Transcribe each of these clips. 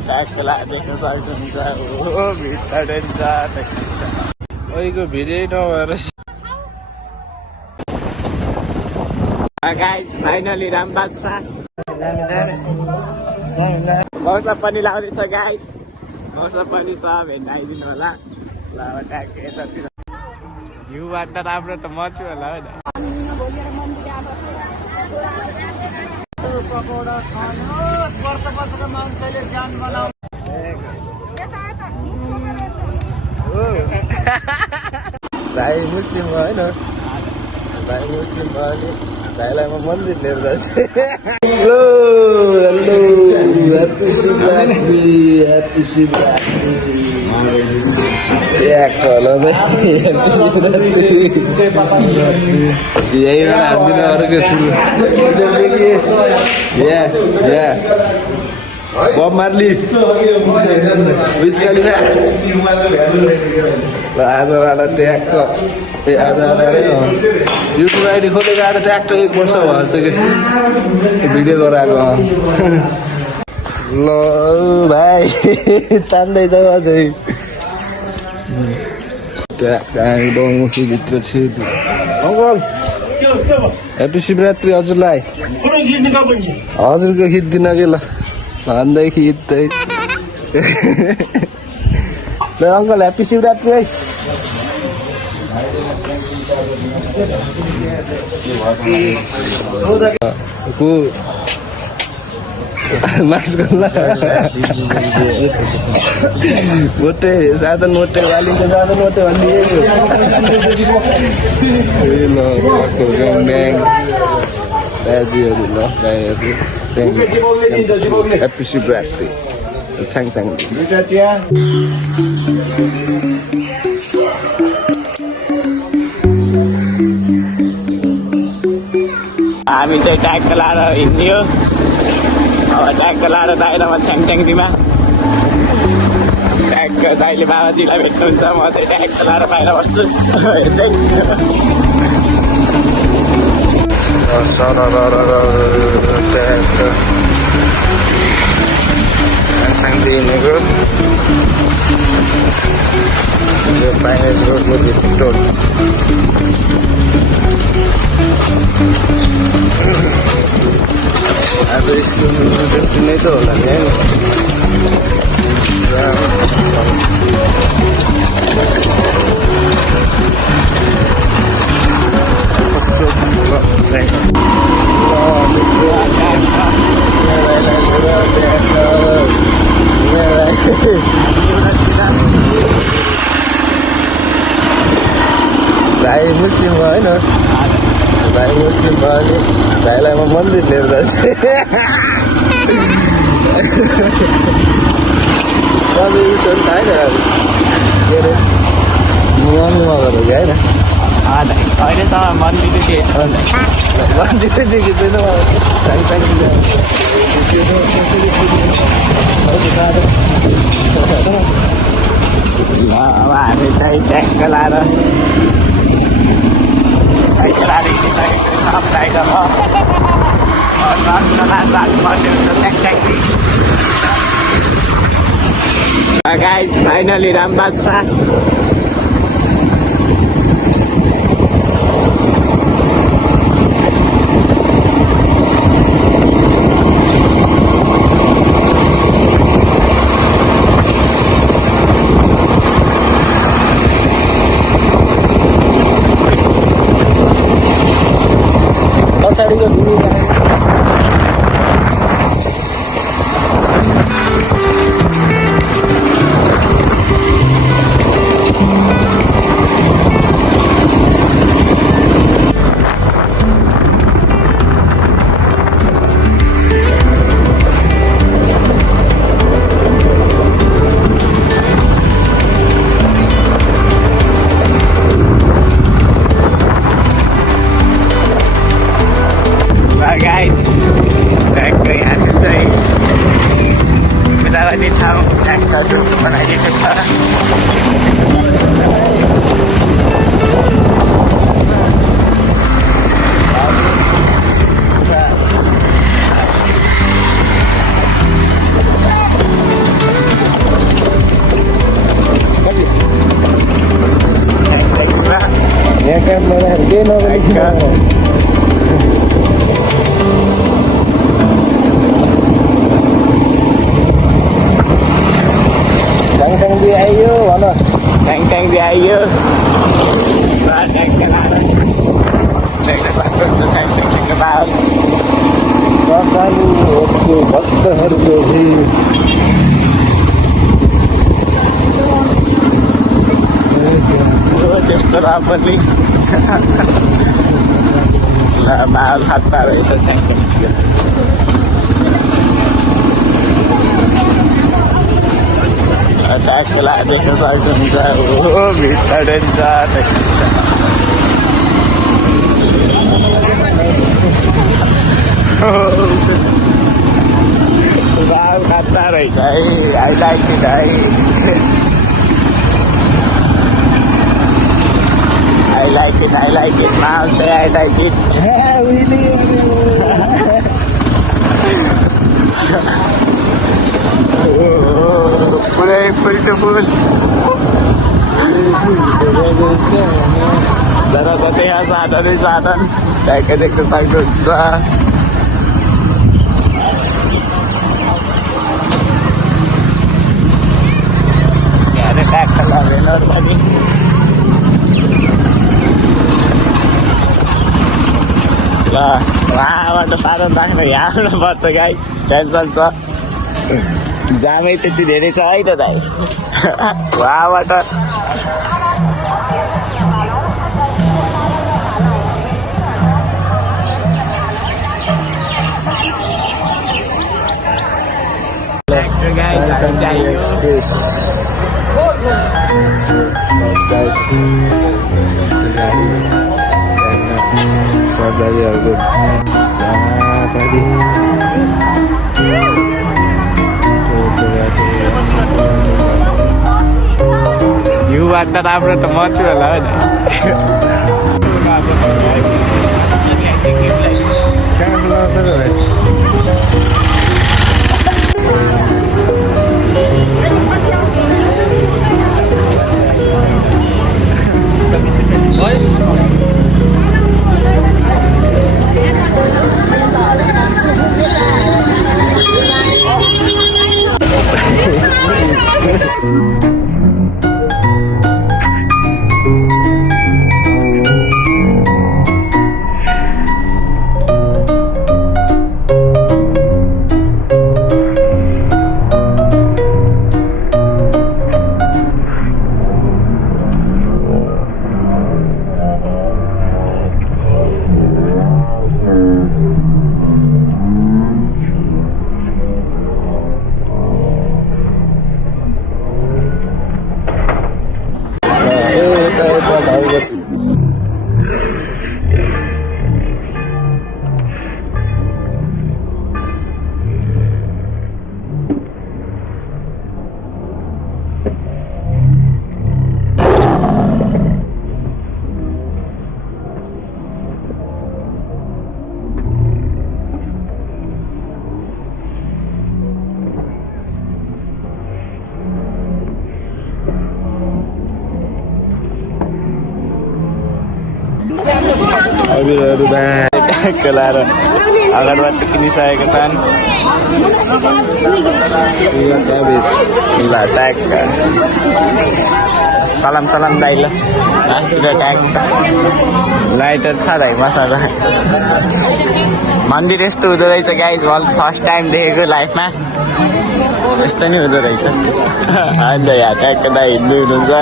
ट्याक्कला देख्न सक्नुहुन्छ हो भिड अहिलेको भिडै नभएर गाइस फाइनली रामबाग छ मौसा पनि लाउँदैछ गाइस मौसा पनि छ भेट्न आइदिनु होला ल ट्याक्क यतातिर भ्यूबाट राम्रो त म छु होला होइन पकौडा खानुहोस् व्रत बसेको मान्छेले ज्यान बनाउनु भाइ मुस्लिम हो होइन भाइ मुस्लिम भयो नि भाइलाई म मन्दिर लिएर जान्छु hello hello happy Shivaratri happy Shivaratri यही बेला हान्दिनँ अरूको सुरु बम मार्ली बिचकाली आजबाट ट्याक्क आज युट्युब आइडी खोलेको आज ट्याक्क 1 वर्ष भएछ कि भिडियो गराएको ल भाइ तान्दैछ अझै ट्याक्क भित्र छु अङ्कल ह्याप्पी शिवरात्रि हजुरलाई हजुरको खिच दिन कि ल भन्दै खिच्दै ल अङ्कल ह्याप्पी शिवरात्रि है मास्क मोटे साधन मोटे वालीको साधन मोटे भनिदिएको दाजुहरू ल भाइहरू ह्याप्पी शिवरात्रि छाङछाङ हामी चाहिँ ट्याक्क लाएर हिँड्यो अब ट्याक्क लाएर दाइलामा छ्याङछ्याङदीमा ट्याक्क दाइले बाबाजीलाई भेट्नुहुन्छ म चाहिँ ट्याक्क लाएर बाहिर बस्छु हेर्दै छ्याङछ्याङदी हिँडेको बाहिर रोडको भित्र आज स्कुल छुट्टी नै त होला नि भाइ मुस्लिम हो होइन भाइ मुस्लिम भयो नि भाइलाई म मन्दिर लिएर जान्छु छैन होइन के अरे मगरमा गएर कि होइन अहिलेसम्म मन्दिर मन्दिरदेखि छैन अब हामी चाहिँ ट्याक्क लाएर guys, finally Rambaag sa पछाडिको भ्यू सँगसँगै दिए आइयो भन च्याङ दि आइयो देख्न सक्नुहुन्छ च्याङको बाल श्रद्धालुहरूको भक्तहरूको भिड त्यस्तो र पनि माल हात्ता रहेछ च्याङको ट्याक्ला देख्न सक्नुहुन्छ हो भित्र बाल खात्ता रहेछ है आई लाइक इट है I like it, now say I like it. Purai full to full. Jara kata ya sadan. Dekat side sa. Ya ada tak kalau benar tadi. वहाँबाट साधन राख्न यहाँ पर्छ गाई टेन्सन छ जामै त्यति धेरै छ है त दाइ वहाँबाट सरदारीहरूको युवाभन्दा राम्रो त म छु होला हो नि अबिरहरू ब्याग लाएर अगाडिबाट किनिसकेका छन् ल ट्याग सलाम दाइ ल लास्टतिर ट्याग लाइटर छ दाइ मसँग मन्दिर यस्तो हुँदो रहेछ गाइज फर्स्ट टाइम देखेको लाइफमा यस्तो नि हुँदो रहेछ अन्त यहाँ ट्यागको दाइ हिँड्नु हुनुहुन्छ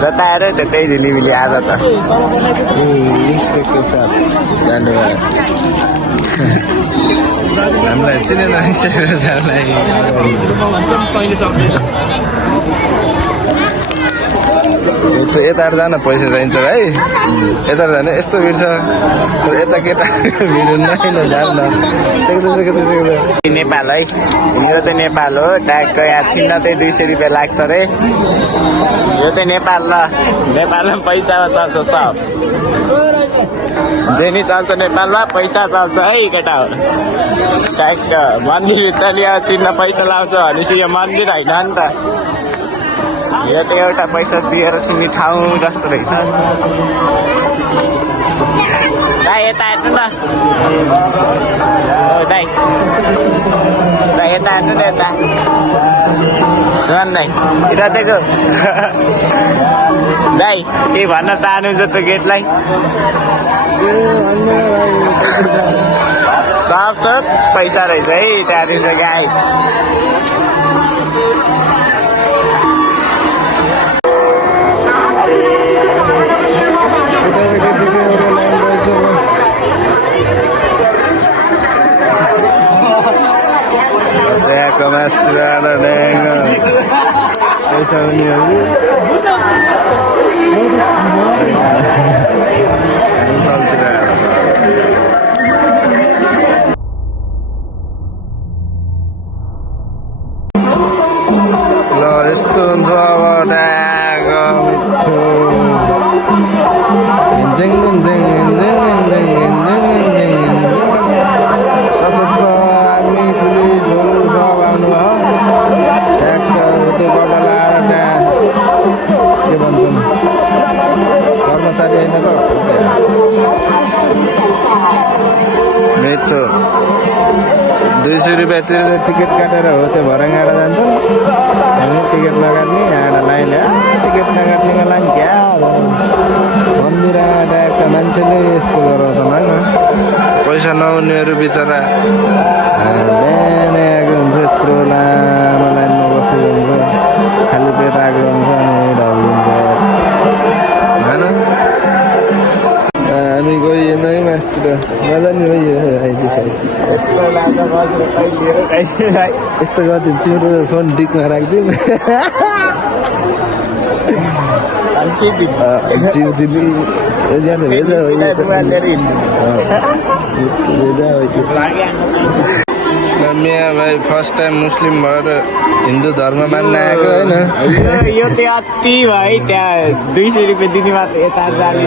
जता आएर त्यतै झिलिमिली आज त इन्सपेक्टर सर धन्यवाद हामीलाई चिनेन इन्सपेक्टर सरलाई यताबाट जान पैसा चाहिन्छ भाइ यताबाट जाने यस्तो भिड छ यता केटा भिड हुँदैन जान्न सेक्दै नेपाल है यो चाहिँ नेपाल हो ट्यागको यहाँ छिन्न चाहिँ 200 रुपियाँ लाग्छ अरे यो चाहिँ नेपाल ल नेपालमा पैसामा चल्छ सब जे नि चल्छ नेपालमा पैसा चल्छ है केटा हो ट्याग मन्दिरभित्र नि चिन्न पैसा लाउँछ भनेपछि यो मन्दिर होइन नि त यो त एउटा पैसा दिएर चिन्ने ठाउँ जस्तो रहेछ दाइ यता हेर्नु न ओ दाइ दाइ यता हेर्नु न यता सुन दाइ यताको दाइ के भन्न चाहनुहुन्छ त गेटलाई सब त पैसा रहेछ है त्यहाँदेखि चाहिँ गाई त्यहाँको मास्टर पैसा उनीहरू ल यस्तो हुन्छ अब त्यहाँको मिठो सशस्त्र आर्मी पुलिसहरू सब आउनुभयो त्यहाँ त्यो गर्दा लाएर त्यहाँ के भन्छन् कर्मचारी होइन त मिठो 200 रुपियाँ तिरेर टिकट काटेर हो त्यो भरङाडा जान्छन् हामी टिकट नकाट्ने यहाँ लाइन टिकट नकाट्नेको लाइन क्या मन्दिर आएका मान्छेले यस्तो गराउँछ होइन पैसा नहुनेहरू बिचरा बिहान आएको हुन्छ यत्रो लामो लाइनमा बसेको हुन्छ खाली पेट आएको हुन्छ अनि ढल्दिन्छ होइन हामी गइएन है मासतिर मजा नि हो यो आइदिन्छ यस्तो गर्थ्यो तिम्रो फोन डिकमा राखिदिउँ चिर्दिने ज्यादा भेजा मिया भाइ फर्स्ट टाइम मुस्लिम भएर हिन्दू धर्म मान्न आएको होइन यो चाहिँ अति भाइ त्यहाँ 200 रुपियाँ दिने मात्र यता जाने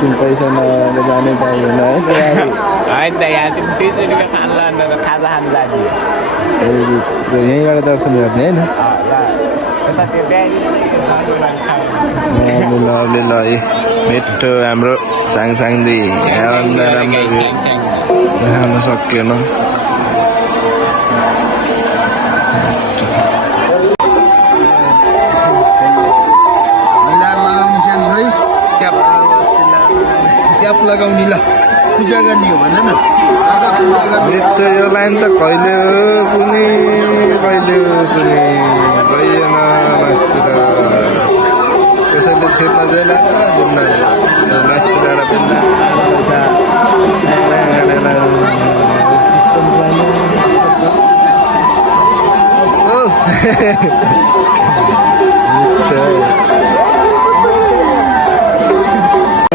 तिमी पैसा नभएर जानै पाइएन है होइन त यहाँ चाहिँ 200 रुपियाँ खानु लाँदा त खाजा खानु जाने यहीँबाट दर्शन गर्ने होइन ल मिठो हाम्रो साङसाङदी यहाँभन्दा राम्रो देखाउन सकिएन क्याप लगाउने ल पूजा गर्ने हो भन न दादा पूजा गर्ने मिठो यो लाइन त कहिले हो कुनै गइएन मासतिर त्यसैले छिर्न जाँदा घुम्न मासतिर बेला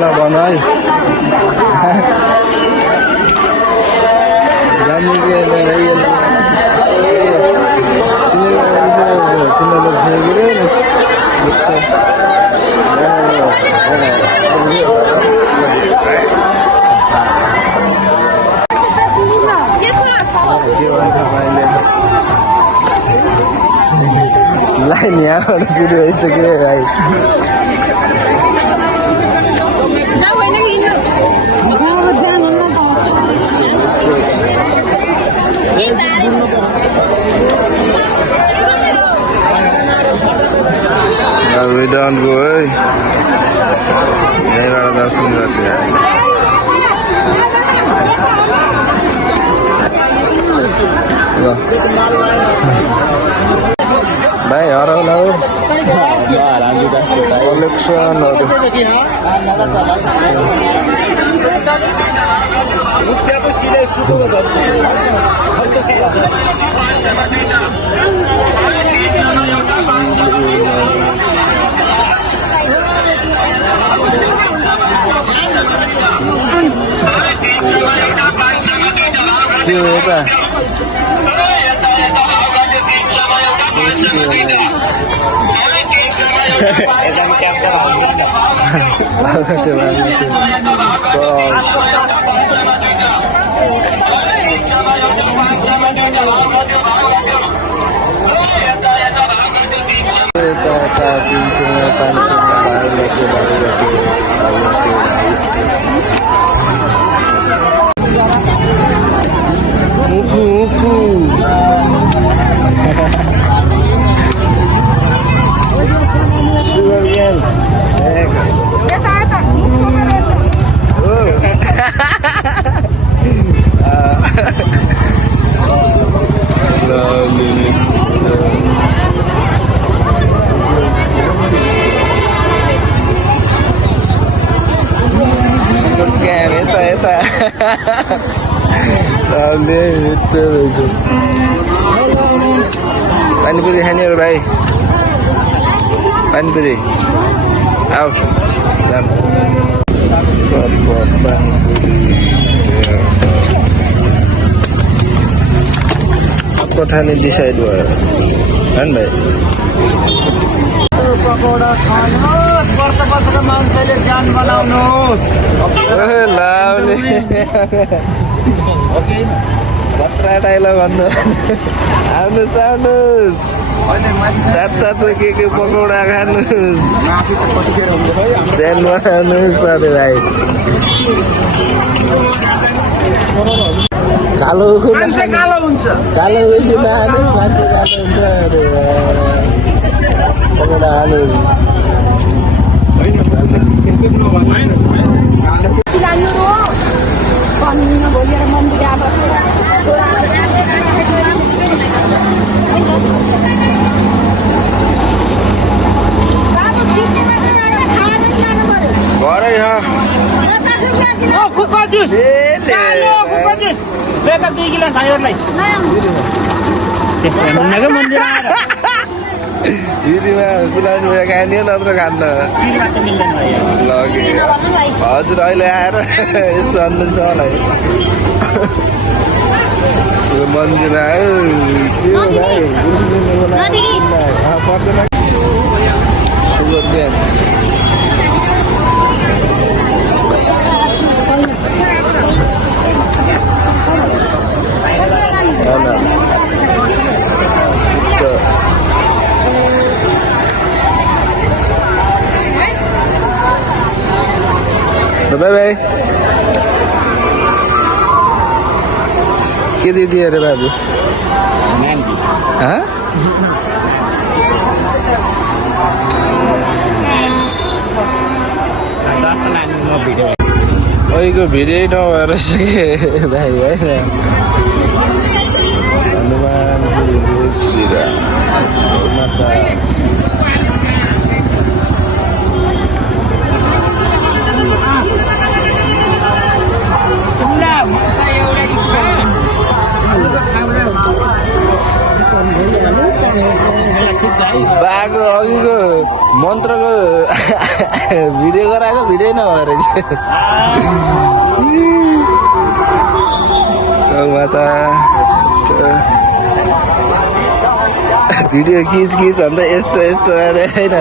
ल भन है जाने कि लाइन यहाँबाट सुरु भइसक्यो भाइ we don't go है यहीँबाट दर्शन गर्ने भाइ हराउला हो कलेक्सनहरू के हो यता 300 में 500 में भाई लेके मुकु मुकु sugar yan eta itu panipuri खाने हो भाइ पानीपुरी आऊ पठाने डिसाइड भयो है भाइ पकौडा खानुहोस् व्रत बसेर मान्छेले ज्यान बनाउनुहोस् लाउने खतरा डाइलग भन्नु आउनुहोस् आउनुहोस् तातो के पकौडा खानुहोस् ज्यान बनाउनुहोस् अरे भाइ कालो मान्छे कालो हुन्छ कालो नहाल्नुहोस् मान्छे कालो हुन्छ अरे पकौडा हाल्नुहोस् घरै बेका 2 किलो खानेहरूलाई हिरीमा गुलाबी भए खाने नत्र खान्न लगे हजुर अहिले आएर यस्तो हाल्नुहुन्छ मलाई मन्दिर आयो पर्दैन सुगर बिहान बाय बाय के दिदियो अरे बाबु अहिलेको भिडियो नभएर भाइ होइन हनुमान बाको अघिको मन्त्रको भिडियो गराएको भिडियो नभएर भिडियो खिच भन्दा यस्तो यस्तो अरे होइन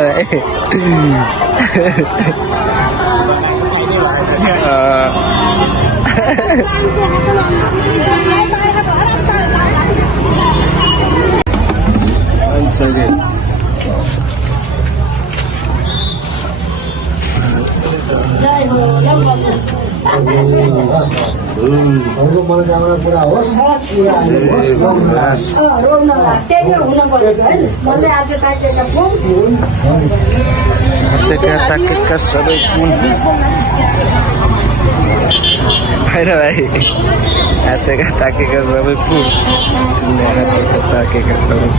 मनोकामना पुरा होस् सबै कुल होइन भाइ हातेका ताकेका सबै फुल हातेका ताकेका सबै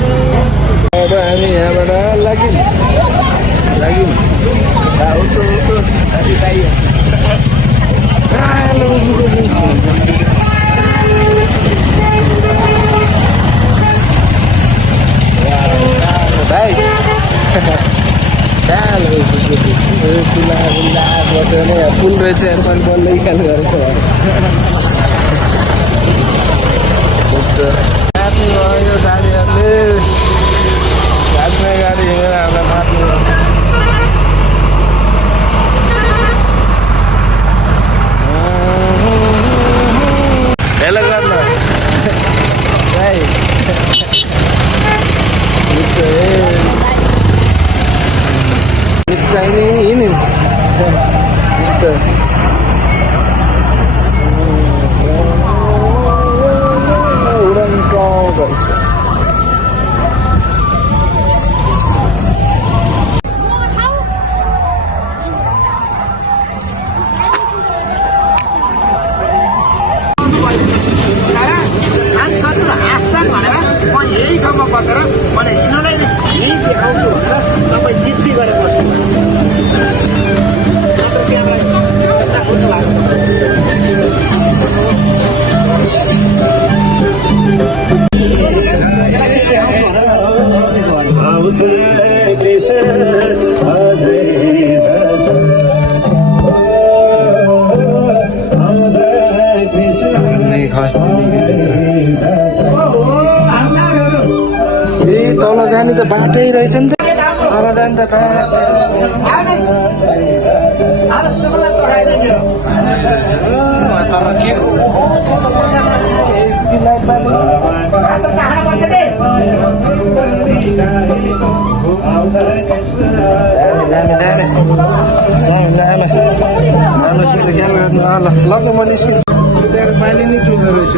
अब हामी यहाँबाट लाग्यौँ भाइ पुल रहेछ पनि बल्लै ख्याल गरेको माथि भयो गाडीहरूले गाडी हिँडेर हामीलाई माथि हेलो गर्न भाइ बसेर मैले यिनीहरूलाई यहीँ देखाउँछु भनेर तपाईँ जिद्दी गरेर बस्नु नत्र त्यहाँलाई यता खोज्नु लाग्छ तल जाने त बाटै रहेछ नि त तल जाने त तल के ल म निस्किन्छु त्यहाँ पानी नै चुल्दो रहेछ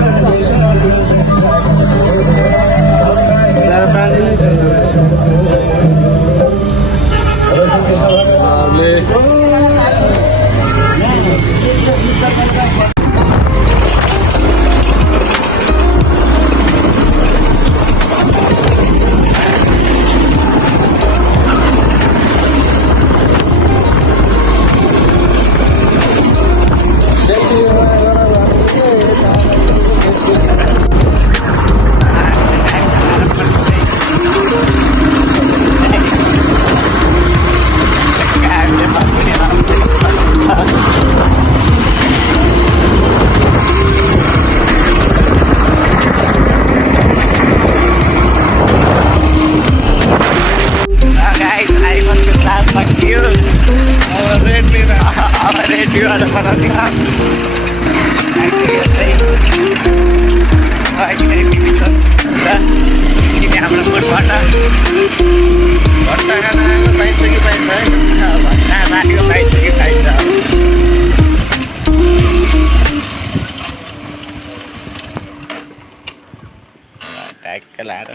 Claro.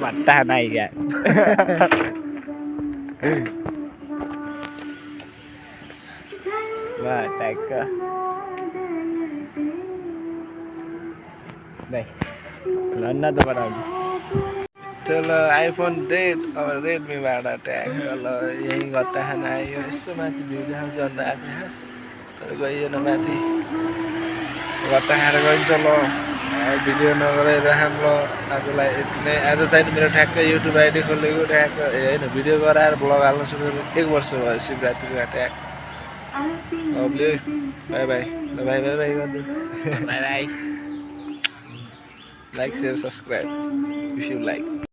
Bata này kìa. Và tag đây lớn nó bắt đầu चलो आइफोन रेड अब रेडमीबाट ट्याग ल यहीँ गट्टा खान आयो यसो माथि भ्यू देखाउँछु अन्त आइहास तर गइएन माथि गट्टा खाएर गइन्छ ल भिडियो नगराइरहँ ल आजलाई यति नै आज चाहिँ मेरो ठ्याक्कै युट्युब आइडी खोलेको ट्याग होइन भिडियो गराएर ब्लग हाल्न सुरु गरेको 1 वर्ष भयो शिवरात्रिको ट्याग अब बाई बाई ल बाई बाई बाई गरिदिनु bye bye. Like share subscribe if you like